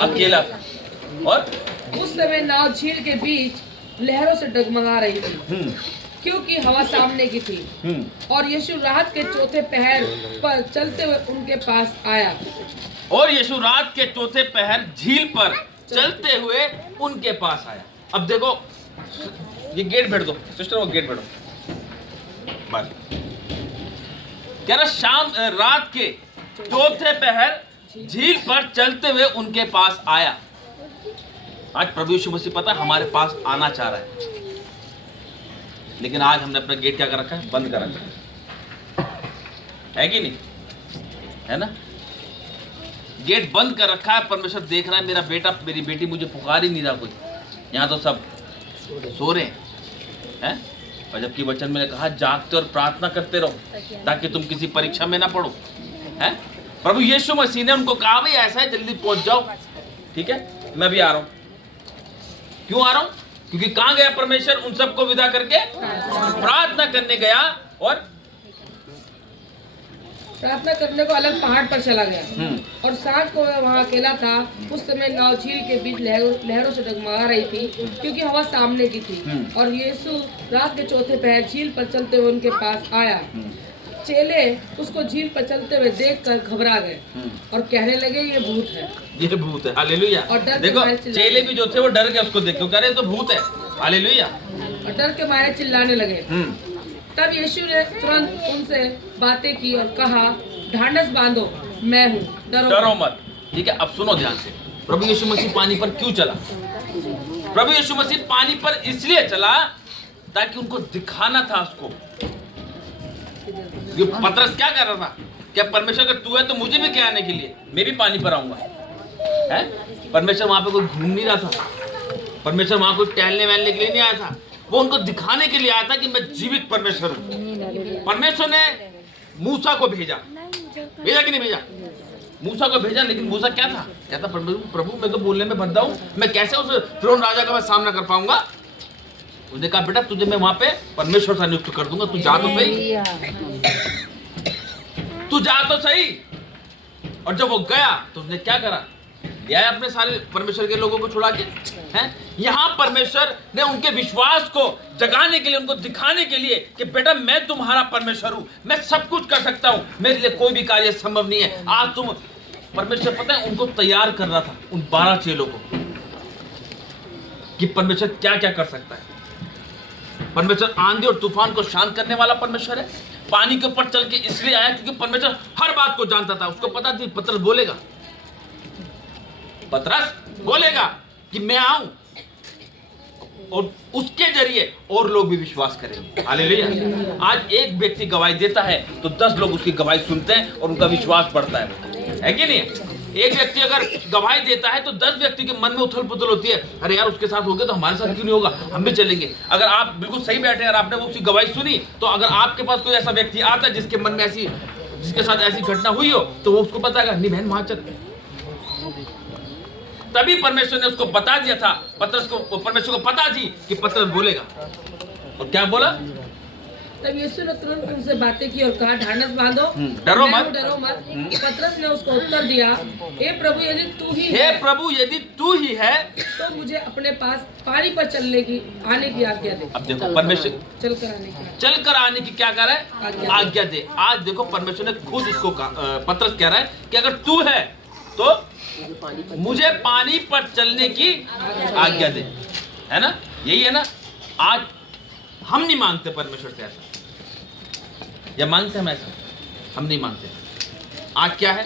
अकेला था और उस समय नाव झील के बीच लहरों से डगमगा रही थी क्योंकि हवा सामने की थी। और यीशु रात के चौथे पहर पर चलते हुए उनके पास आया। और यीशु रात के चौथे पहर झील पर चलते हुए उनके पास आया। अब देखो, ये गेट बैठ दो सिस्टर, वो गेट बैठो बस। कह रहा शाम रात के चौथे पहर झील पर चलते हुए उनके पास आया। आज प्रभु यीशु मसीह पता है हमारे पास आना चाह रहा है, लेकिन आज हमने अपना गेट क्या कर रखा है? बंद कर रखा है कि नहीं? है ना? गेट बंद कर रखा है। परमेश्वर देख रहा है मेरा बेटा मेरी बेटी मुझे पुकार ही नहीं रहा कोई। यहाँ तो सब सो रहे हैं। और जबकि वचन में कहा जागते और प्रार्थना करते रहो ताकि तुम किसी परीक्षा में ना पड़ो। है प्रभु यीशु मसीह ने उनको कहा भाई ऐसा है जल्दी पहुंच जाओ, ठीक है मैं भी आ रहा हूं। क्यों आ रहा हूं? क्योंकि कहां गया परमेश्वर उन सबको विदा करके? प्रार्थना करने गया और प्रार्थना करने को अलग पहाड़ पर चला गया। और सांझ को वह वहाँ अकेला था। उस समय नाव झील के बीच लहरों से डगमगा रही थी क्योंकि हवा सामने की थी। और यीशु रात के चौथे पहर झील पर चलते हुए उनके पास आया। चेले उसको झील पर चलते हुए देखकर घबरा गए और कहने लगे ये भूत है, ये भूत है। हालेलुया। और डर देखो के मारे चेले भी जो थे वो डर गए उसको देख के, कह रहे तो भूत है। हालेलुया। और डर के मारे चिल्लाने लगे। तब यीशु ने तुरंत उनसे बातें की और कहा ढांढस बांधो, मैं हूँ, डरो मत। ठीक है, अब सुनो ध्यान से। प्रभु यीशु मसीह पानी पर क्यों चला? प्रभु यीशु मसीह पानी पर इसलिए चला ताकि उनको दिखाना था उसको। ये पतरस क्या कर रहा था? क्या परमेश्वर अगर तू है तो मुझे भी क्या आने के लिए, मैं भी पानी पर आऊंगा। है परमेश्वर वहां पे कोई घूम नहीं रहा था। परमेश्वर वहां कोई टहलने वहलने के लिए नहीं आया था। वो उनको दिखाने के लिए आया था कि मैं जीवित परमेश्वर हूँ। परमेश्वर ने मूसा को भेजा कि नहीं भेजा? मूसा को भेजा, लेकिन मूसा क्या था? कहता प्रभु मैं तो बोलने में भद्दा हूँ, मैं कैसे उस फिरौन राजा का मैं सामना कर पाऊंगा? उसने कहा बेटा तुझे मैं वहां पे परमेश्वर से नियुक्त कर दूंगा, तू जा तो सही, तू जा तो सही। और जब वो गया तो उसने क्या करा? लिया अपने सारे परमेश्वर के लोगों को छुड़ा के। हैं यहाँ परमेश्वर ने उनके विश्वास को जगाने के लिए, उनको दिखाने के लिए कि बेटा मैं तुम्हारा परमेश्वर हूँ, मैं सब कुछ कर सकता हूँ, मेरे लिए कोई भी कार्य संभव नहीं है। आज तुम परमेश्वर पता है उनको तैयार कर रहा था उन 12 चेलों को कि परमेश्वर क्या क्या कर सकता है। परमेश्वर आंधी और तूफान को शांत करने वाला परमेश्वर है। पानी के ऊपर चल के इसलिए आया क्योंकि परमेश्वर हर बात को जानता था। उसको पता थी पतरस बोलेगा, पतरस बोलेगा कि मैं आऊं और उसके जरिए और लोग भी विश्वास करेंगे। हालेलुया। आज एक व्यक्ति गवाही देता है तो 10 लोग उसकी गवाही सुनते हैं और उनका विश्वास बढ़ता है कि नहीं? एक व्यक्ति अगर गवाही देता है तो 10 व्यक्ति के मन में उथल पुथल होती है, अरे यार उसके साथ हो गया तो हमारे साथ क्यों नहीं होगा, हम भी चलेंगे। अगर आप बिल्कुल सही बैठे और आपने उसकी गवाही सुनी तो अगर आपके पास कोई ऐसा व्यक्ति आता है जिसके मन में ऐसी, जिसके साथ ऐसी घटना हुई हो तो वो उसको बताएगा नहीं बहन वहां चल। तभी परमेश्वर ने उसको बता दिया था, पतरस को, परमेश्वर को पता थी कि पतरस बोलेगा। और क्या बोला? तब यीशु ने तुरंत उनसे बातें की और कहा ढांढस बांधो, डरो मत, डरो मत। पतरस ने उसको उत्तर दिया हे प्रभु यदि तू ही हे प्रभु यदि तू ही है तो मुझे अपने पास पानी पर आने की आज्ञा दे। अब देखो परमेश्वर चल कर आने की क्या कर रहा है? आज्ञा दे। आज देखो परमेश्वर ने खुद उसको पतरस कह रहा है कि अगर तू है तो मुझे पानी पर चलने की आज्ञा दे। है ना? यही है ना? आज हम नहीं मांगते परमेश्वर से ऐसा, या मांगते हम ऐसा? हम नहीं मांगते। आज क्या है,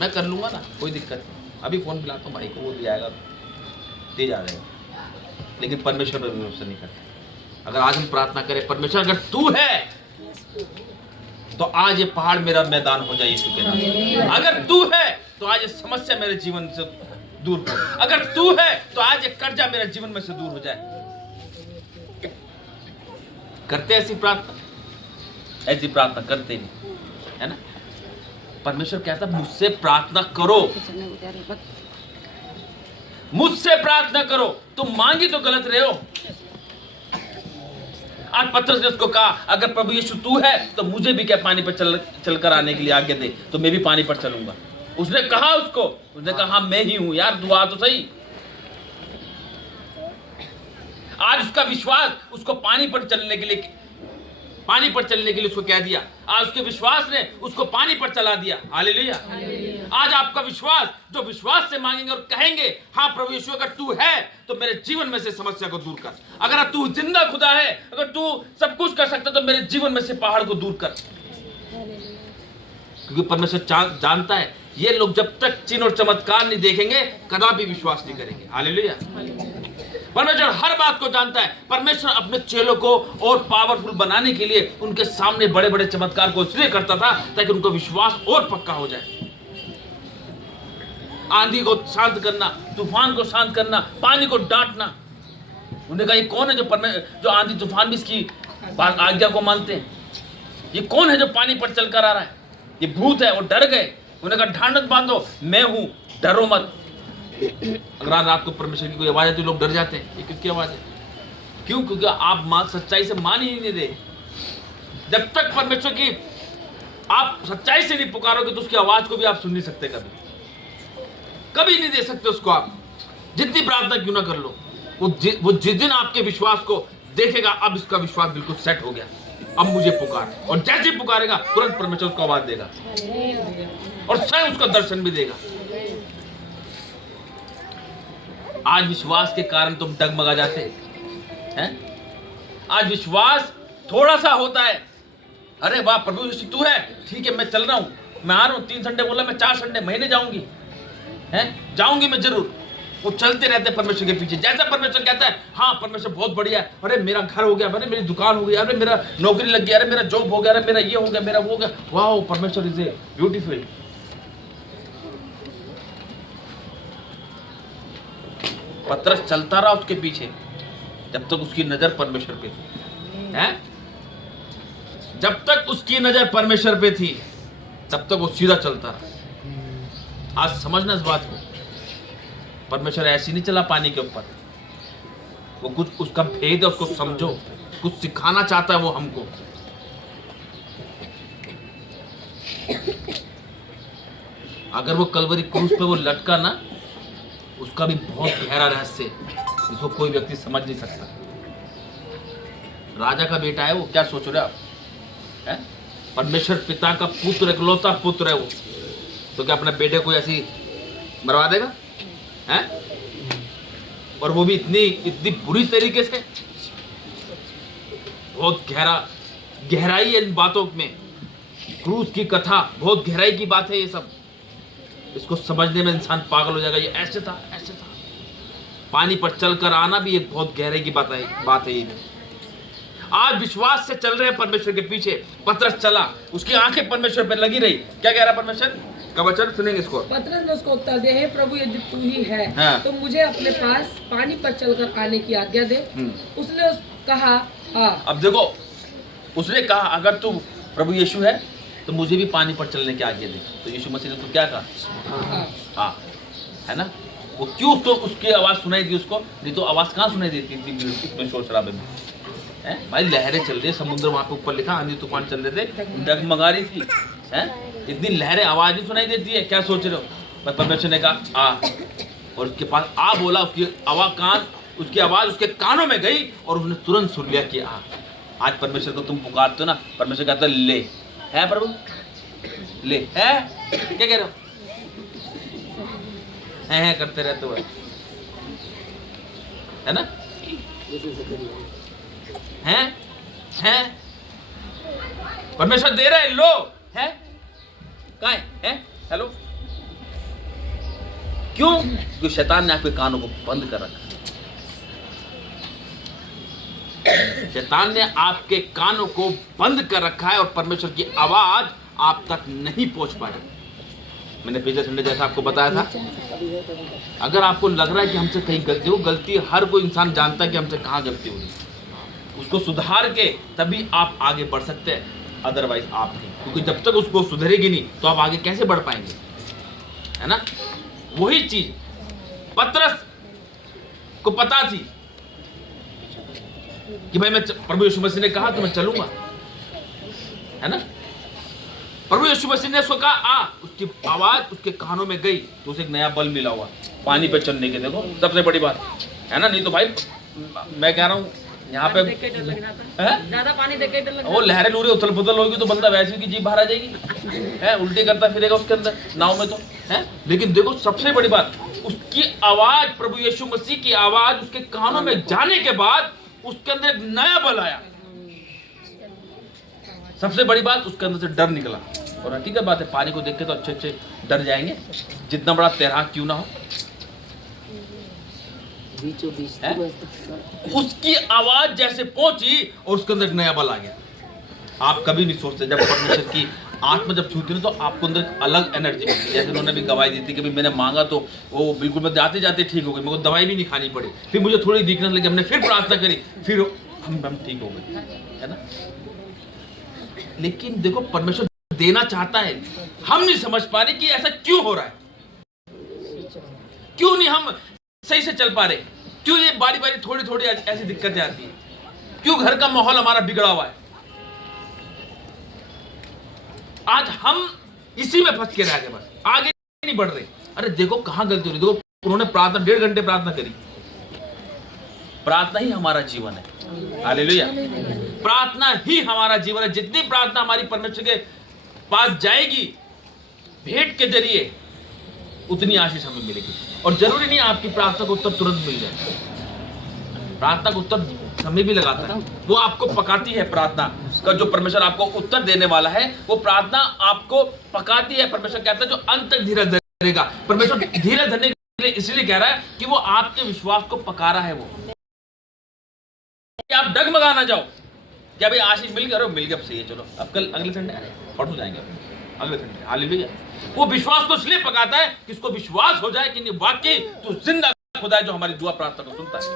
मैं कर लूंगा ना, कोई दिक्कत नहीं, अभी फोन मिलाता हूँ भाई को, वो दिया आएगा दे जा रहे हैं। लेकिन परमेश्वर पर भरोसा नहीं करते। अगर आज हम प्रार्थना करें परमेश्वर अगर तू है तो आज ये पहाड़ मेरा मैदान हो जाए यीशु के नाम। अगर तू है तो आज ये समस्या मेरे जीवन से दूर हो। अगर तू है तो आज ये कर्जा मेरे जीवन में से दूर हो जाए। करते ऐसी प्रार्थना? ऐसी प्रार्थना करते नहीं, है ना? परमेश्वर कहता मुझसे प्रार्थना करो, मुझसे प्रार्थना करो। तुम मांगी तो गलत रहे हो। आज पतरस ने उसको कहा अगर प्रभु यीशु तू है तो मुझे भी क्या पानी पर चल कर आने के लिए आज्ञा दे, तो मैं भी पानी पर चलूंगा। उसने कहा उसने कहा हाँ, मैं ही हूं यार, तू आ तो सही। आज उसका विश्वास उसको पानी पर चलने के लिए उसको कह दिया। आज उसके विश्वास ने उसको पानी पर चला दिया। हालेलुया। आज आपका विश्वास, जो विश्वास से मांगेंगे और कहेंगे हाँ प्रभु यीशु अगर तू है तो मेरे जीवन में से समस्या को दूर कर। अगर तू जिंदा खुदा है, अगर तू सब कुछ कर सकता तो मेरे जीवन में से पहाड़ को दूर कर। क्योंकि परमेश्वर जानता है ये लोग जब तक चिन्ह और चमत्कार नहीं देखेंगे कदापि विश्वास नहीं करेंगे। हालेलुया। परमेश्वर हर बात को जानता है। परमेश्वर अपने चेलों को और पावरफुल बनाने के लिए उनके सामने बड़े बड़े चमत्कार को इसलिए करता था ताकि उनको विश्वास और पक्का हो जाए। आंधी को शांत करना, तूफान को शांत करना, पानी को डांटना। उन्होंने कहा ये कौन है जो आंधी तूफान भी इसकी आज्ञा को मानते हैं? ये कौन है जो पानी पर चलकर आ रहा है? ये भूत है। वो डर गए। उन्होंने कहा ढांढस बांधो, मैं हूं, डरो मत। अगर आज रात को परमेश्वर की कोई आवाज है तो लोग डर जाते हैं। ये किसकी आवाज है? क्यों? क्योंकि आप सच्चाई से मान ही नहीं दे। जब तक परमेश्वर की आप सच्चाई से नहीं पुकारोगे तो उसकी आवाज को भी आप सुन नहीं सकते। कभी नहीं दे सकते उसको। आप जितनी प्रार्थना क्यों ना कर लो, वो जिस दिन आपके विश्वास को देखेगा अब इसका विश्वास बिल्कुल सेट हो गया, अब मुझे पुकार, और जैसे पुकारेगा तुरंत परमेश्वर उसको आवाज देगा और स्वयं उसका दर्शन भी देगा। आज विश्वास के कारण तुम डगमगा जाते हैं। आज विश्वास थोड़ा सा होता है, अरे वाह प्रभु यीशु तू है, ठीक है मैं चल रहा हूं, मैं आ रहा हूं। 3 संडे बोला, मैं 4 संडे महीने जाऊंगी, जाऊंगी मैं जरूर। वो चलते रहते परमेश्वर के पीछे। जैसा परमेश्वर कहता है हाँ परमेश्वर बहुत बढ़िया है, अरे मेरा घर हो गया, अरे मेरी दुकान हो गई, अरे मेरा नौकरी लग गया, अरे मेरा जॉब हो गया, अरे मेरा ये हो गया, मेरा वो हो गया। वाह परमेश्वर इज ए ब्यूटीफुल। पतरस चलता रहा उसके पीछे जब तक उसकी नजर परमेश्वर पे थी। जब तक उसकी नजर परमेश्वर पे थी तब तक वो सीधा चलता रहा। आज समझना इस बात को, परमेश्वर ऐसी नहीं चला पानी के ऊपर। वो कुछ उसका भेद है, उसको समझो। कुछ सिखाना चाहता है वो हमको। अगर वो कलवरी क्रूस पे वो लटका ना, उसका भी बहुत गहरा रहस्य जिसको कोई व्यक्ति समझ नहीं सकता। राजा का बेटा है वो, क्या सोच रहे आप? परमेश्वर पिता का पुत्र, इकलौता पुत्र है वो, तो क्या अपने बेटे को ऐसी मरवा देगा? और वो भी इतनी बुरी तरीके से। बहुत गहराई है इन बातों में। क्रूस की कथा बहुत गहराई की बात है। ये सब इसको समझने में इंसान पागल हो जाएगा। ये ऐसे था, ऐसे था। पानी पर चलकर आना भी एक बहुत गहराई की बात है ये। आज विश्वास से चल रहे हैं परमेश्वर के पीछे। पतरस चला, उसकी आंखें परमेश्वर पर लगी रही। क्या कह रहा परमेश्वर का वचन सुनेंगे इसको। पतरस ने उसको उत्तर दिया, हे प्रभु यदि तू ही है तो मुझे अपने पास पानी पर चलकर आने की आज्ञा दे। उसने कहा हाँ। अब देखो, उसने कहा अगर तू प्रभु यीशु है तो मुझे भी पानी पर चलने की आज्ञा दे। तो यीशु मसीह ने तो क्या कहा? हाँ, है ना। वो क्यों तो उसकी आवाज सुनाई दी उसको, नहीं तो आवाज कहाँ सुनाई देती थी इतने शोर शराबे में? भाई लहरें चल रही, समुद्र वहां पे ऊपर लिखा, आंधी तूफान चल रहे थे, डगमगा रही थी। इतनी लहरें, आवाज ही सुनाई देती है। क्या सोच रहे हो? पर परमेश्वर ने कहा आ, और उसके पास आ बोला। उसकी आवाज उसके कानों में गई और उसने तुरंत सुन लिया कि आ। आज परमेश्वर को तुम पुकारते हो ना, परमेश्वर कहता है ले, है प्रभु ले, है क्या कह रहे हो? है करते रहते हो, है ना? है परमेश्वर दे रहा है, लो, है कहाँ है? हेलो। क्यों? क्योंकि शैतान ने आपके कानों को बंद कर रखा। शैतान ने आपके कानों को बंद कर रखा है और परमेश्वर की आवाज आप तक नहीं पहुंच पा रही। मैंने पिछले संडे जैसा आपको बताया था, अगर आपको लग रहा है कि हमसे कहीं गलती हो, गलती हर कोई इंसान जानता है कि हमसे कहाँ गलती हुई, उसको सुधार के तभी आप आगे बढ़ सकते हैं। अदरवाइज आप नहीं, क्योंकि जब तक उसको सुधरेगी नहीं तो आप आगे कैसे बढ़ पाएंगे, है ना। वही चीज पतरस को पता थी कि भाई मैं, प्रभु यीशु मसीह ने कहा तो मैं चलूंगा, है ना। प्रभु यीशु मसीह ने उसको कहा आ, उसकी आवाज उसके कानों में गई तो उसे एक नया बल मिला हुआ पानी पे चलने के। देखो सबसे बड़ी बात है ना, नहीं तो भाई मैं कह रहा हूँ यहाँ पे ज्यादा पानी देख के डर लगता है। वो लहरें लूरे उथल पुथल होगी तो बंदा वैसे की जीभ बाहर आ जाएगी, है उल्टी करता फिरेगा उसके अंदर नाव में तो है। लेकिन देखो सबसे बड़ी बात, उसकी आवाज, प्रभु यीशु मसीह की आवाज उसके कानों में जाने के बाद उसके अंदर एक नया बल आया। सबसे बड़ी बात, उसके अंदर से डर निकला। और हकीकत बात है, पानी को देख के तो अच्छे अच्छे डर जाएंगे, जितना बड़ा तैराक क्यों ना हो। उसकी आवाज जैसे पहुंची और उसके अंदर एक नया बल आ गया। आप कभी नहीं सोचते जब परमेश्वर की आत्मा जब छूती है तो आपको अंदर अलग एनर्जी मिलती है। जैसे उन्होंने भी गवाही दी थी कि मैंने मांगा तो वो बिल्कुल मैं जाते जाते ठीक हो गई, मेरे को दवाई भी नहीं खानी पड़ी। फिर मुझे थोड़ी वीकनेस लगी, हमने फिर प्रार्थना करी, फिर हम ठीक हो गए, है ना। लेकिन देखो परमेश्वर देना चाहता है, हम नहीं समझ पा रहे कि ऐसा क्यों हो रहा है, क्यों नहीं हम सही से चल पा रहे, क्यों ये बारी बारी थोड़ी थोड़ी ऐसी दिक्कतें आती है, क्यों घर का माहौल हमारा बिगड़ा हुआ है। आज हम इसी में फंस के रह गए, बस आगे नहीं बढ़ रहे। अरे देखो कहां गलती हो रही। देखो उन्होंने प्रार्थना 1.5 घंटे प्रार्थना करी। प्रार्थना ही हमारा जीवन है, हालेलुया। प्रार्थना ही हमारा जीवन है। जितनी प्रार्थना हमारी परमेश्वर के पास जाएगी भेंट के जरिए, उतनी आशीष हमें मिलेगी। और जरूरी नहीं आपकी प्रार्थना को उत्तर तुरंत मिल जाए, प्रार्थना को उत्तर समय भी लगाता है। वो आपको पकाती है, प्रार्थना का जो परमेश्वर आपको उत्तर देने वाला है वो प्रार्थना आपको पकाती है। परमेश्वर कहता है जो अंत तक धीरज धरेगा। परमेश्वर धीरज धरने के लिए इसलिए कह रहा है कि वो आपके विश्वास को पका रहा है। वो आप डगमगा ना जाओ क्या भाई आशीष मिल गया, मिल गया सही है, चलो अब कल अगले संडे परसों जाएंगे अगले संडे, हालेलुया। वो विश्वास को इसलिए पकाता है कि इसको विश्वास हो जाए कि नहीं वाकई तो जिंदा खुदा है जो हमारी दुआ प्रार्थना को सुनता है।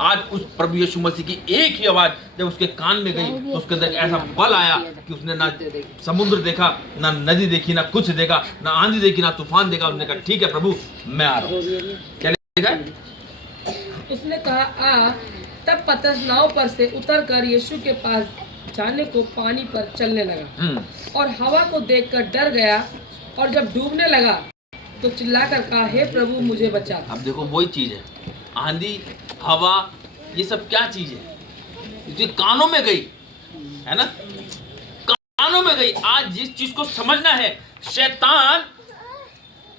आज उस प्रभु यीशु मसीह की एक ही आवाज जब उसके कान में गई तो उसके अंदर ऐसा बल आया कि उसने ना समुद्र देखा, ना नदी देखी, ना कुछ देखा, ना आंधी देखी, ना तूफान देखा। उसने कहा ठीक है प्रभु मैं आ रहा हूँ। क्या लिखा? उसने कहा आ। तब पतरस नाव पर से उतरकर यीशु के पास जाने को पानी पर चलने लगा और हवा को देखकर डर गया और जब डूबने लगा तो चिल्लाकर कहा हे प्रभु मुझे बचा। अब देखो वही चीज है, आंधी हवा ये सब क्या चीज है, इसके कानों में गई है ना, कानों में गई। आज जिस चीज को समझना है, शैतान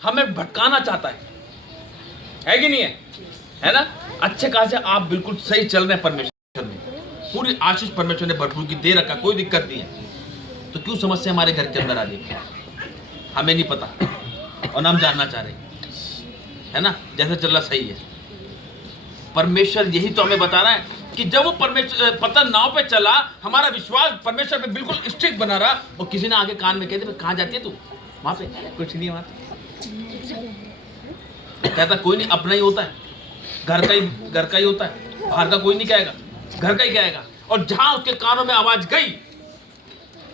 हमें भटकाना चाहता है कि नहीं है ना। अच्छे खासे आप बिल्कुल सही चल रहे हैं परमेश्वर में, पूरी आशीष परमेश्वर ने भरपूर की दे रखा, कोई दिक्कत नहीं है। तो क्यों समस्या हमारे घर के अंदर आ रही है, हमें नहीं पता और ना हम जानना चाह रहे, है ना। जैसे चल रहा सही है, परमेश्वर यही तो हमें बता रहा है कि जब वो परमेश्वर पता नाव पे चला, हमारा विश्वास परमेश्वर पे बिल्कुल स्ट्रिक्ट बना रहा और किसी ने आगे कान में कहते कहाँ जाती है तू, वहां पे कुछ नहीं, वहां कहता कोई नहीं, अपना ही होता है, घर का ही होता है, बाहर का कोई नहीं कहेगा, घर का ही कहेगा। और जहां उसके कानों में आवाज गई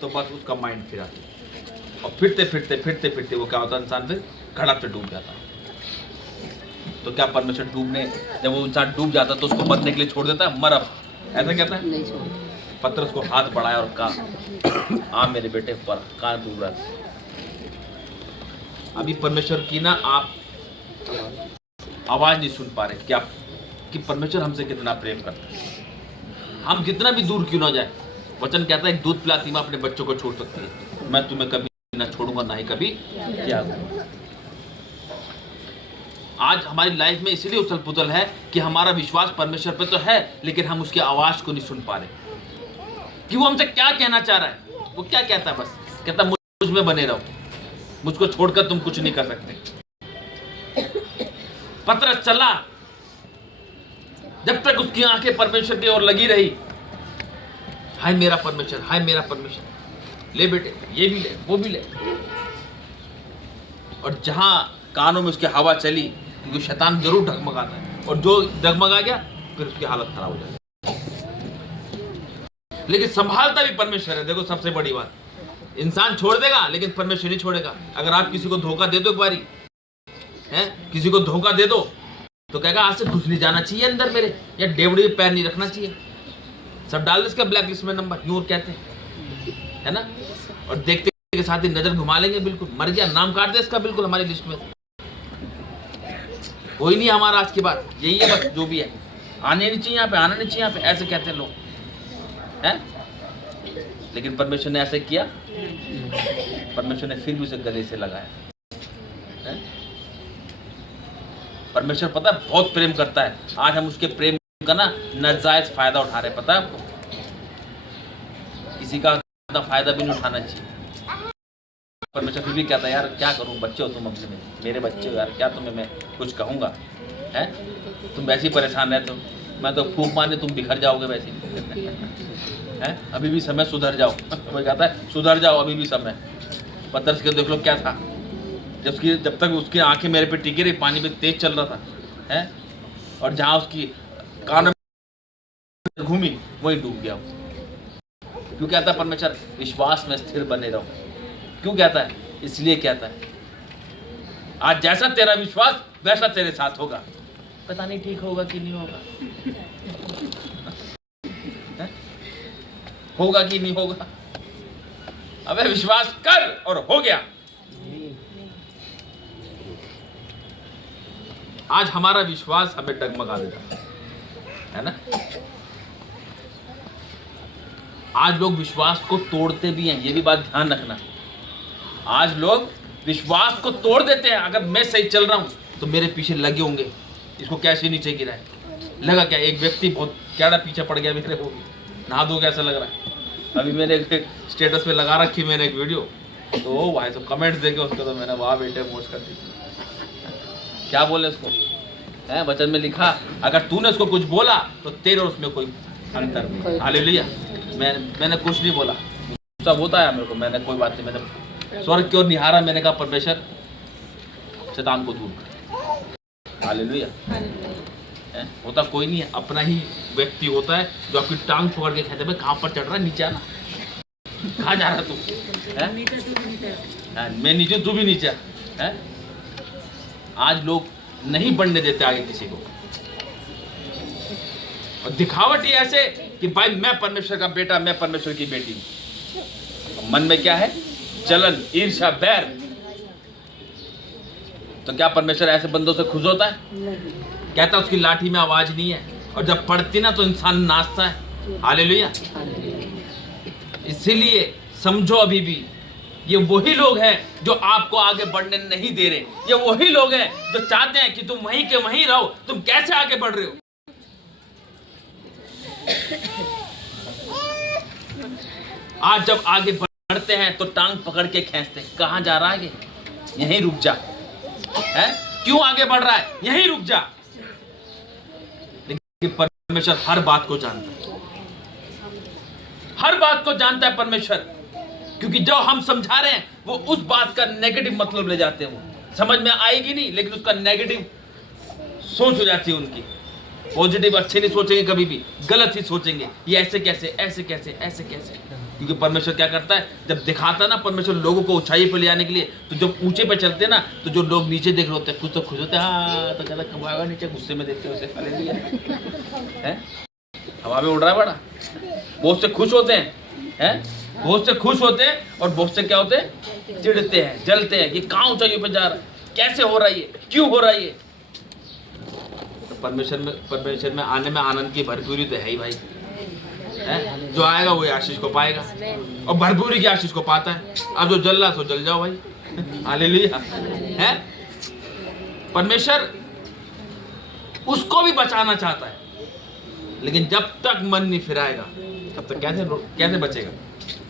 तो बस उसका माइंड फिरा और फिरते फिरते फिरते फिरते वो क्या होता है, इंसान फिर घड़प से डूब जाता है। तो क्या परमेश्वर डूबने, जब वो इंसान डूब जाता तो उसको मरने के लिए छोड़ देता है, मर अब, ऐसा कहता है। पतरस को हाथ बढ़ाया और कहा आ मेरे बेटे पर, कहाँ डूब रहा है। अभी परमेश्वर की ना आप आवाज नहीं सुन पा रहे कि परमेश्वर हमसे कितना प्रेम करता है। हम कितना भी दूर क्यों ना जाए, वचन कहता है एक दूध पिलाती मां अपने बच्चों को छोड़ सकती है, मैं तुम्हें कभी ना छोड़ूंगा ना ही कभी क्या करूंगा। आज हमारी लाइफ में इसलिए उथल पुथल है कि हमारा विश्वास परमेश्वर पर तो है लेकिन हम उसकी आवाज को नहीं सुन पा रहे कि वो हमसे क्या कहना चाह रहा है। वो क्या कहता है, बस कहता मुझ में बने रहो, मुझको छोड़कर तुम कुछ नहीं कर सकते। पतरस चला, जब तक उसकी आंखें परमेश्वर की ओर लगी रही, हाय मेरा परमेश्वर, हाय मेरा परमेश्वर, ले बेटे ये भी ले वो भी ले। और जहां कानों में उसकी हवा चली, क्योंकि शैतान जरूर डगमगाता है और जो डगमगा गया फिर उसकी हालत खराब हो जाती है। लेकिन संभालता भी परमेश्वर है। देखो सबसे बड़ी बात, इंसान छोड़ देगा लेकिन परमेश्वर नहीं छोड़ेगा। अगर आप किसी को धोखा दे दो एक बारी, है किसी को धोखा दे दो तो कहेगा आज से घुस नहीं जाना चाहिए अंदर मेरे, या डेवड़ी में पैर नहीं रखना चाहिए, सब डाल दे इसका ब्लैक लिस्ट में नंबर, यूं कहते हैं, है ना। और देखते के साथ ही नजर घुमा लेंगे, बिल्कुल मर गया, नाम काट दे इसका बिल्कुल हमारी लिस्ट में। कोई नहीं हमारा आज की बात यही है, बस जो भी है आने नहीं चाहिए यहाँ पे, आना नहीं चाहिए यहाँ पे, ऐसे कहते हैं लोग हैं। लेकिन परमेश्वर ने ऐसे किया, परमेश्वर ने फिर भी उसे गले से लगाया है? परमेश्वर पता है बहुत प्रेम करता है। आज हम उसके प्रेम का ना नाजायज फायदा उठा रहे हैं, पता है आपको? किसी का फायदा भी नहीं उठाना चाहिए। परमेश्वर फिर भी कहता है यार क्या करूं, बच्चे हो तुम, अपने में मेरे बच्चे हो यार, क्या तुम्हें मैं कुछ कहूंगा है? तुम वैसे ही परेशान रहते हो, मैं तो फूंक मारने तुम बिखर जाओगे वैसे ही है। अभी भी समय, सुधर जाओ। वो कहता है सुधर जाओ, अभी भी समय। पतरस के देख लो क्या था, जब तक उसकी आंखें मेरे पे टिकी रही, पानी में तेज चल रहा था है, और जहां उसकी कान में घूमी वही डूब गया। क्यों कहता है परमेश्वर विश्वास में स्थिर बने रहो? क्यों कहता है? इसलिए कहता है आज जैसा तेरा विश्वास वैसा तेरे साथ होगा। पता नहीं ठीक होगा कि नहीं होगा, होगा कि नहीं होगा, अबे विश्वास कर और हो गया। आज हमारा विश्वास हमें डगमगा देता है ना। आज लोग विश्वास को तोड़ते भी हैं, ये भी बात ध्यान रखना। आज लोग विश्वास को तोड़ देते हैं। अगर मैं सही चल रहा हूं तो मेरे पीछे लगे होंगे, इसको कैसे नीचे गिरा है, लगा क्या एक व्यक्ति बहुत कैड़ा पीछे पड़ गया मेरे, होगी नहा दो कैसा लग रहा है। अभी मैंने एक स्टेटस पे लगा रखी मैंने एक वीडियो, तो भाई तो कमेंट्स देखे उसके, तो मैंने वाह बेटे मौज कर दी। क्या बोले उसको है, वचन में लिखा अगर तूने उसको कुछ बोला तो तेरे और उसमें कोई अंतर नहीं। हालेलुया। मैंने कुछ नहीं बोला, सब होता है मेरे को, मैंने कोई बात नहीं, मैंने स्वर्ग की ओर निहारा, मैंने कहा परमेश्वर शैतान को दूर कर। हालेलुया। होता कोई नहीं है, अपना ही व्यक्ति होता है जो आपकी टांग पकड़ के कहते हैं कहाँ पर चढ़ रहा है, नीचे आना, कहाँ जा रहा तू है? मैं नीचे, तू भी नीचे है। आज लोग नहीं बढ़ने देते आगे किसी को, और दिखावट ही ऐसे कि भाई मैं परमेश्वर का बेटा, मैं परमेश्वर की बेटी हूं। मन में क्या है? जलन, ईर्ष्या, बैर। तो क्या परमेश्वर ऐसे बंदों से खुश होता है? कहता उसकी लाठी में आवाज नहीं है, और जब पड़ती ना तो इंसान नाचता है। हालेलुया। इसीलिए समझो अभी भी ये वही लोग हैं जो आपको आगे बढ़ने नहीं दे रहे। ये वही लोग हैं जो चाहते हैं कि तुम वहीं के वहीं रहो। तुम कैसे आगे बढ़ रहे हो? आज जब आगे बढ़ते हैं तो टांग पकड़ के खींचते हैं, कहां जा रहा है आगे? यहीं रुक जा है। क्यों आगे बढ़ रहा है? यहीं रुक जा। लेकिन परमेश्वर हर बात को जानता है, हर बात को जानता है परमेश्वर। क्योंकि जो हम समझा रहे हैं वो उस बात का नेगेटिव मतलब ले जाते हैं। वो समझ में आएगी नहीं, लेकिन उसका नेगेटिव सोच हो जाती है उनकी। पॉजिटिव अच्छे नहीं सोचेंगे, कभी भी गलत ही सोचेंगे। ये ऐसे कैसे, ऐसे कैसे, ऐसे कैसे? क्योंकि परमेश्वर क्या करता है, जब दिखाता है ना परमेश्वर लोगों को ऊंचाई पे ले आने के लिए, तो जब ऊंचे पे चलते हैं ना, तो जो लोग नीचे देख रहे होते हैं कुछ तो खुश होते हैं, हाँ तो कहता कब आएगा नीचे, गुस्से में देखते उसे, हालेलुया है, हवा में उड़ रहा है बड़ा। बहुत से खुश होते हैं, बहुत से खुश होते हैं, और बहुत से क्या होते हैं? चिढ़ते हैं, जलते हैं कि कहाँ ऊंचाइयों पे जा रहा है, कैसे हो रहा है ये, क्यों हो रहा है ये। तो परमेश्वर में आने में आनंद की भरपूरी तो है ही भाई है। जो आएगा वो आशीष को पाएगा, और भरपूरी की आशीष को पाता है। अब जो जल रहा सो जल जाओ भाई। हालेलुया है। परमेश्वर उसको भी बचाना चाहता है, लेकिन जब तक मन नहीं फिराएगा तब तक कैसे बचेगा?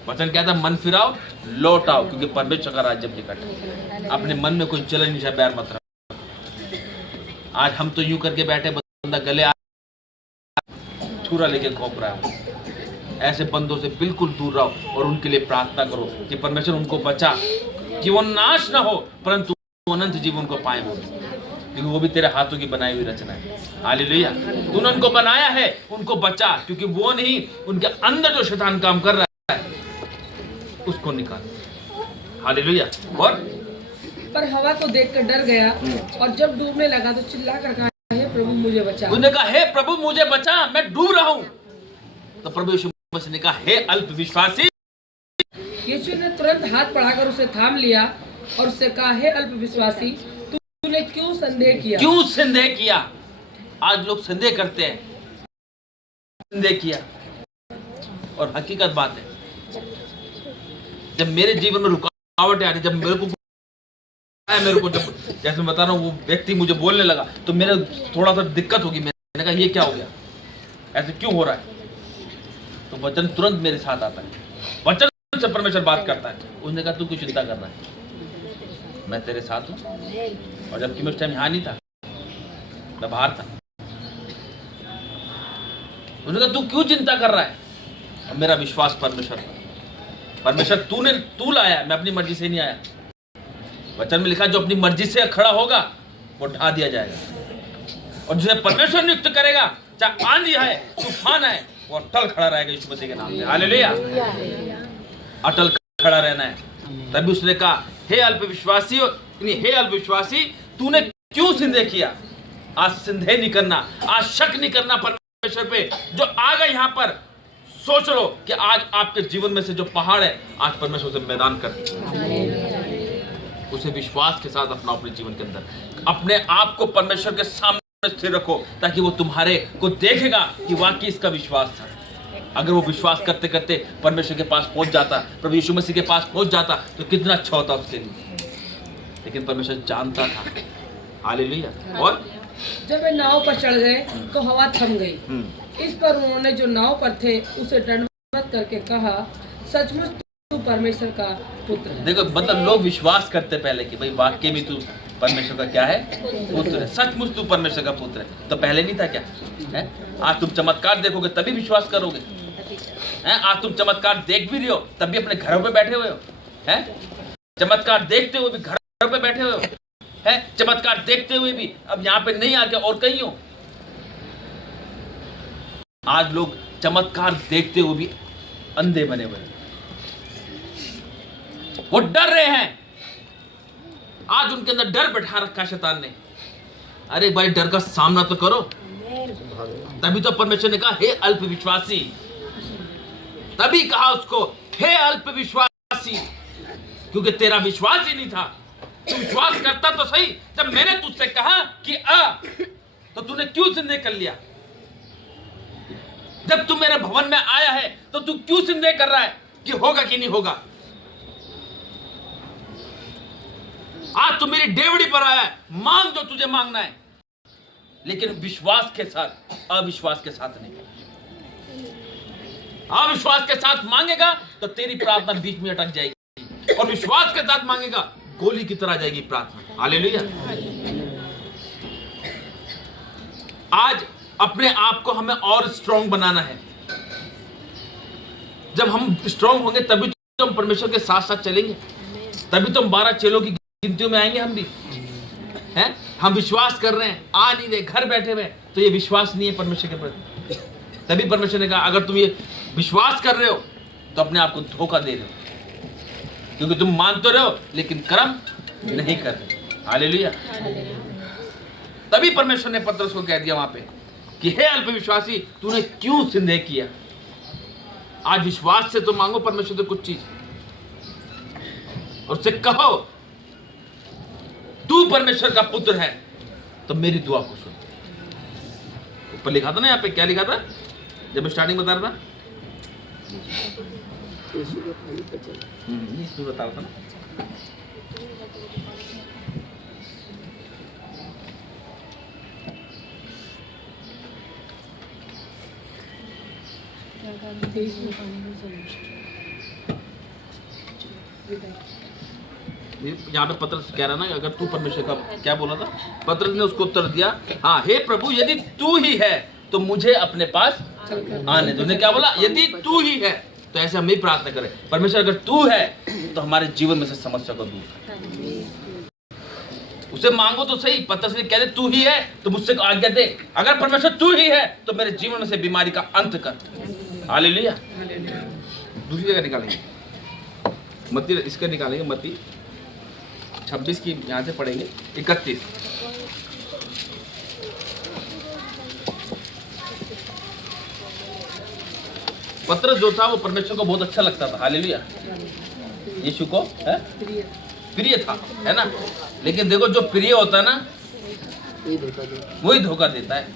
वचन कहता है मन फिराओ, लौट आओ, क्योंकि परमेश्वर का राज्य निकट है। अपने मन में कोई जलन ईर्ष्या बैर मत रखो। आज हम तो यूं करके बैठे, बंदा गले छुरा लेके घोंप रहा है। ऐसे बंदों से बिल्कुल दूर रहो और उनके लिए प्रार्थना करो कि परमेश्वर उनको बचा, कि वो नाश ना हो परंतु अनंत जीवन को पाए वो, क्योंकि वो भी तेरे हाथों की बनाई हुई रचना है। हालेलुया। तूने उनको बनाया है, उनको बचा, क्योंकि वो नहीं, उनके अंदर जो शैतान काम कर रहा है उसको निकाल। हालेलुया। और पर हवा को देखकर डर गया, और जब डूबने लगा तो चिल्ला कर कहा, हे प्रभु मुझे बचा। उसने कहा हे प्रभु मुझे बचा, मैं डूब रहा हूं। तो प्रभु यीशु मसीह ने कहा हे अल्प विश्वासी, यीशु ने तुरंत हाथ बढ़ाकर उसे थाम लिया और उससे कहा, हे अल्पविश्वासी, तूने क्यों संदेह किया? क्यों संदेह किया? आज लोग संदेह करते हैं, संदेह किया। और हकीकत बात है, जब मेरे जीवन में रुकावटें आ रही, जब मेरे को जब जैसे मैं बता रहा हूँ, वो व्यक्ति मुझे बोलने लगा तो मेरा थोड़ा सा दिक्कत होगी। मैंने कहा ये क्या हो गया, ऐसे क्यों हो रहा है? तो वचन तुरंत मेरे साथ आता है, वचन से परमेश्वर बात करता है। उसने कहा तू क्यों चिंता कर रहा है, मैं तेरे साथ हूँ। और जबकि मैं उस टाइम यहाँ नहीं था, मैं बाहर था। उसने कहा तू क्यों चिंता कर रहा है? और मेरा विश्वास परमेश्वर पर, परमेश्वर तू लाया, मैं अपनी मर्जी से नहीं आया। वचन में लिखा जो अपनी मर्जी से खड़ा होगा वो ढा दिया जाएगा, और जिसे परमेश्वर नियुक्त करेगा, चाहे आंधी है, तूफान है, वो अटल खड़ा रहेगा यीशु मसीह के नाम से। हालेलुया। अटल खड़ा रहना है। तभी उसने कहा, हे अल्पविश्वासी, हे अल्पविश्वासी, तूने क्यों संदेह किया? आज संदेह नहीं करना, आज शक नहीं करना परमेश्वर पे। जो आ गए यहाँ पर, सोच लो कि आज आपके जीवन में से जो पहाड़ है, आज परमेश्वर से मैदान कर, उसे विश्वास के साथ अपना अपने जीवन के अंदर अपने आप को परमेश्वर के सामने स्थिर रखो, ताकि वो तुम्हारे को देखेगा कि वाकई इसका विश्वास था। अगर वो विश्वास करते करते परमेश्वर के पास पहुंच जाता, प्रभु यीशु मसीह के पास पहुंच जाता, तो कितना अच्छा होता उसके लिए। लेकिन परमेश्वर जानता था। हालेलुया। और जब वे नाव पर चढ़ गए तो हवा थम गई। इस पर उन्होंने जो नाव पर थे उसे दंडवत करके कहा, सचमुच तू परमेश्वर का पुत्र है। देखो, मतलब लोग विश्वास करते पहले कि भाई वाकई में तू परमेश्वर का क्या है, पुत्र है। सचमुच तू परमेश्वर का पुत्र है। तो पहले नहीं था क्या है? आज तुम चमत्कार देखोगे तभी विश्वास करोगे हैं? आज तुम चमत्कार देख भी रहे हो तब भी अपने घरों पे बैठे हुए हो हैं? चमत्कार देखते हुए भी घरों पे बैठे हुए हो हैं? चमत्कार देखते हुए भी अब यहाँ पे नहीं आके और कहीं हो। आज लोग चमत्कार देखते हुए भी अंधे बने हुए हैं, वो डर रहे हैं। आज उनके अंदर डर बैठा रखा शैतान ने। अरे भाई, डर का सामना तो करो। तभी तो परमेश्वर ने कहा, हे अल्पविश्वासी। तभी कहा उसको, हे अल्पविश्वासी, क्योंकि तेरा विश्वास ही नहीं था। तू विश्वास करता तो सही। जब मैंने तुझसे कहा कि आ, तो तूने क्यों संदेह कर लिया? जब तू मेरे भवन में आया है तो तू क्यों संदेह कर रहा है कि होगा कि नहीं होगा? आज तू मेरी डेवड़ी पर आया है, मांग जो तुझे मांगना है, लेकिन विश्वास के साथ, अविश्वास के साथ नहीं। अविश्वास के साथ मांगेगा तो तेरी प्रार्थना बीच में अटक जाएगी, और विश्वास के साथ मांगेगा गोली की तरह जाएगी प्रार्थना। हालेलुया। आज अपने आप को हमें और स्ट्रांग बनाना है। जब हम स्ट्रांग होंगे तभी तो हम परमेश्वर के साथ साथ चलेंगे, तभी तो हम 12 चेलों की गिनतियों में आएंगे। हम भी हैं, हम विश्वास कर रहे हैं, आ नहीं रहे, घर बैठे हुए, तो ये विश्वास नहीं है परमेश्वर के प्रति। तभी परमेश्वर ने कहा, अगर तुम ये विश्वास कर रहे हो तो अपने आप को धोखा दे रहे हो, क्योंकि तुम मान तो रहे हो लेकिन कर्म नहीं कर रहे। हालेलुया। तभी परमेश्वर ने पतरस को कह दिया वहां पे कि हे अल्पविश्वासी, तूने क्यों संदेह किया? आज विश्वास से तो मांगो परमेश्वर से कुछ चीज, और उससे कहो तू परमेश्वर का पुत्र है, तो मेरी दुआ को सुन। ऊपर लिखा था ना, यहाँ पे क्या लिखा था जब मैं स्टार्टिंग बता रहा था? इसमें बता रहा था ना, यहाँ पे पतरस कह रहा ना, अगर तू परमेश्वर का, क्या बोला था पतरस ने? उसको उत्तर दिया, हाँ, हे प्रभु, यदि तू ही है तो मुझे अपने पास आने दो। क्या बोला? यदि तू ही है। तो ऐसे हम ही प्रार्थना करें, परमेश्वर अगर तू है तो हमारे जीवन में से समस्या को दूर कर। उसे मांगो तो सही। पतरस ने कह दे तू ही है तो मुझसे आज्ञा दे। अगर परमेश्वर तू ही है तो मेरे जीवन में से बीमारी का अंत कर। हालेलुया। दूसरी जगह निकालेंगे, मत्ती, इसका निकालेंगे, मत्ती 26 की यहाँ से पढ़ेंगे 31। पतरस जो था वो परमेश्वर को बहुत अच्छा लगता था। हालेलुया। यीशु को है प्रिय प्रिय था, है ना। लेकिन देखो जो प्रिय होता है ना वही धोखा देता है,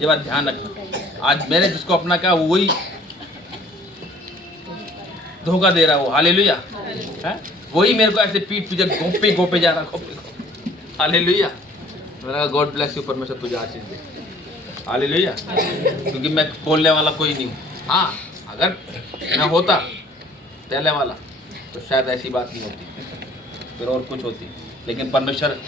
ये बात ध्यान रखना। आज मैंने जिसको अपना कहा वही धोखा दे रहा है, वो हालेलुया है। वही मेरे को ऐसे पीठ पीछे गोपे गोपे जा रहा, गोपे हालेलुया। मेरा गॉड ब्लेस यू, परमेश्वर तुझे आशीष दे, हालेलुया। क्योंकि मैं बोलने वाला कोई नहीं हूँ। हाँ, अगर मैं होता पहले वाला तो शायद ऐसी बात नहीं होती, फिर और कुछ होती। लेकिन परमेश्वर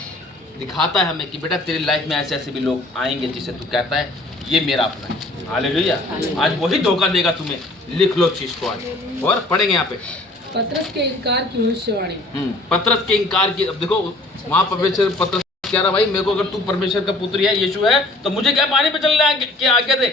दिखाता है हमें कि बेटा तेरी लाइफ में ऐसे ऐसे भी लोग आएंगे जिसे तू कहता है ये मेरा अपना है, हालेलुया। आज वही धोखा देगा तुम्हें, लिख लो चीज को आज। और पढ़ेंगे यहाँ पे पतरस के इनकार की भविष्यवाणी। पतरस के इनकार की। अब देखो वहाँ परमेश्वर पतरस कह रहा भाई मेरे को अगर तू परमेश्वर का पुत्र है, यीशु है, तो मुझे क्या पानी पे चलने के आज्ञा दे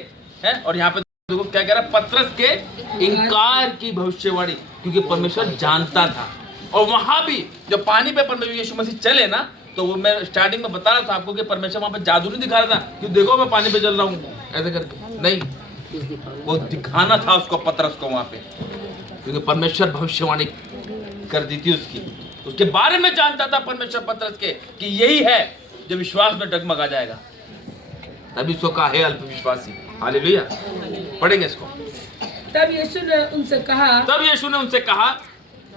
है। और यहाँ पे देखो क्या कह रहा है, पतरस के इनकार की भविष्यवाणी, क्योंकि परमेश्वर जानता था। और वहां भी जब पानी पे परमेश्वर यीशु मसीह चले ना, तो वो मैं स्टार्टिंग में बता रहा था आपको कि परमेश्वर वहां पे जादू नहीं दिखा रहा था कि देखो मैं पानी पे चल रहा हूँ ऐसे करके, नहीं, वो दिखाना था उसको पतरस को वहां पे, क्योंकि परमेश्वर भविष्यवाणी कर दी थी उसके बारे में जानता था परमेश्वर पतरस के कि यही है जो विश्वास में डगमगा जाएगा। तभी उसको कहा हे अल्प विश्वासी, हालेलुया। पढ़ेंगे इसको। तब यीशु ने उनसे कहा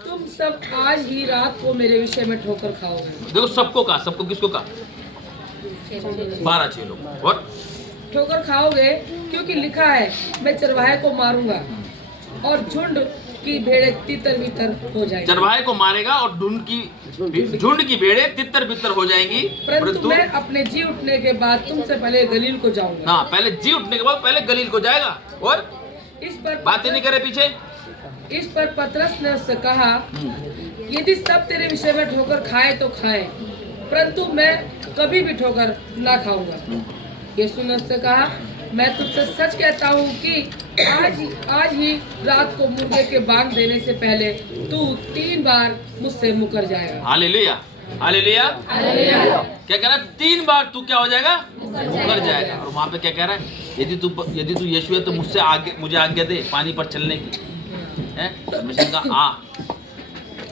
तुम सब आज ही रात को मेरे विषय में ठोकर खाओगे। देखो सबको कहा, सबको किसको कहा? 12 लोग। और ठोकर खाओगे क्योंकि लिखा है मैं चरवाहे को मारूंगा और झुंड की भेड़ें तितर बितर हो जाएंगी। चरवाहे को मारेगा और झुंड की भेड़ें तितर बितर हो जाएंगी। परंतु मैं अपने जी उठने के बाद तुमसे पहले गलील को जाऊंगा। हाँ, पहले जी उठने के बाद पहले गलील को जाएगा। और इस पर बातें नहीं करे पीछे। इस पर पतरस ने उससे कहा यदि सब तेरे विषय में ठोकर खाए तो खाए, परंतु मैं कभी भी ठोकर ना खाऊंगा। यीशु ने उससे कहा मैं तुझसे सच कहता हूँ कि आज ही रात को मुर्गे के बांग देने से पहले तू 3 बार मुझसे मुकर जाएगा। Hallelujah, hallelujah. क्या कह रहा है? 3 बार तू क्या हो जाएगा? मुकर जाएगा। और वहाँ पे क्या कह रहा है? यदि तू यीशु है तो मुझे आज्ञा दे पानी पर चलने की। परमेश्वर का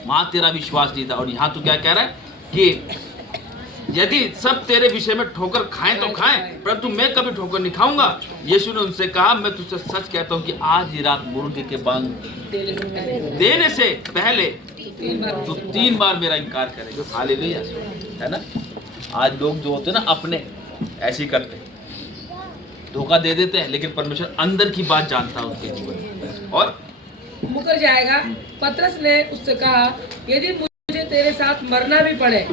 वहाँ तेरा विश्वास नहीं था। और यहाँ तू क्या कह रहा है कि यदि सब तेरे विषय में ठोकर खाएं तो खाएं, परंतु मैं कभी ठोकर नहीं खाऊंगा। यीशु ने उनसे कहा मैं तुझसे सच कहता हूँ कि आज ही रात मुर्गे के बांग देने से पहले तू 3 बार मेरा इनकार करेगा। हालेलुया, है ना। आज लोग जो होते हैं ना अपने ऐसे ही करते हैं, धोखा दे देते हैं, लेकिन परमेश्वर अंदर की बात जानता है उसके जीवन में। और मुकर जाएगा। पतरस ने उससे कहा यदि मुझे तेरे साथ मरना भी पड़े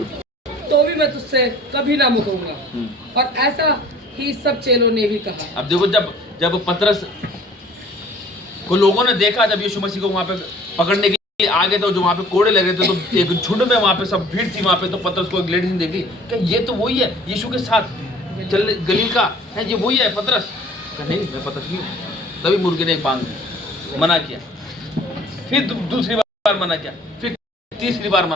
तो भी मैं तुझसे कभी ना मुकरूंगा। और ऐसा ही सब चेलों ने भी कहा। अब देखो जब पतरस को लोगों ने देखा, जब यीशु मसीह को वहां पे पकड़ने के लिए आ गए, तो जो वहां पे कोड़े लगे थे, तो एक झुंड में वहां पे सब भीड़ थी वहां पे, तो पतरस को एक लेडीज ने देखी कि ये तो वही है यीशु के साथ चल गलील का है, ये वही है पतरस। नहीं, मैं पतरस नहीं हूँ। तभी मुर्गे ने बांग मना किया, फिर दूसरी बार मना किया, फिर तीसरी बार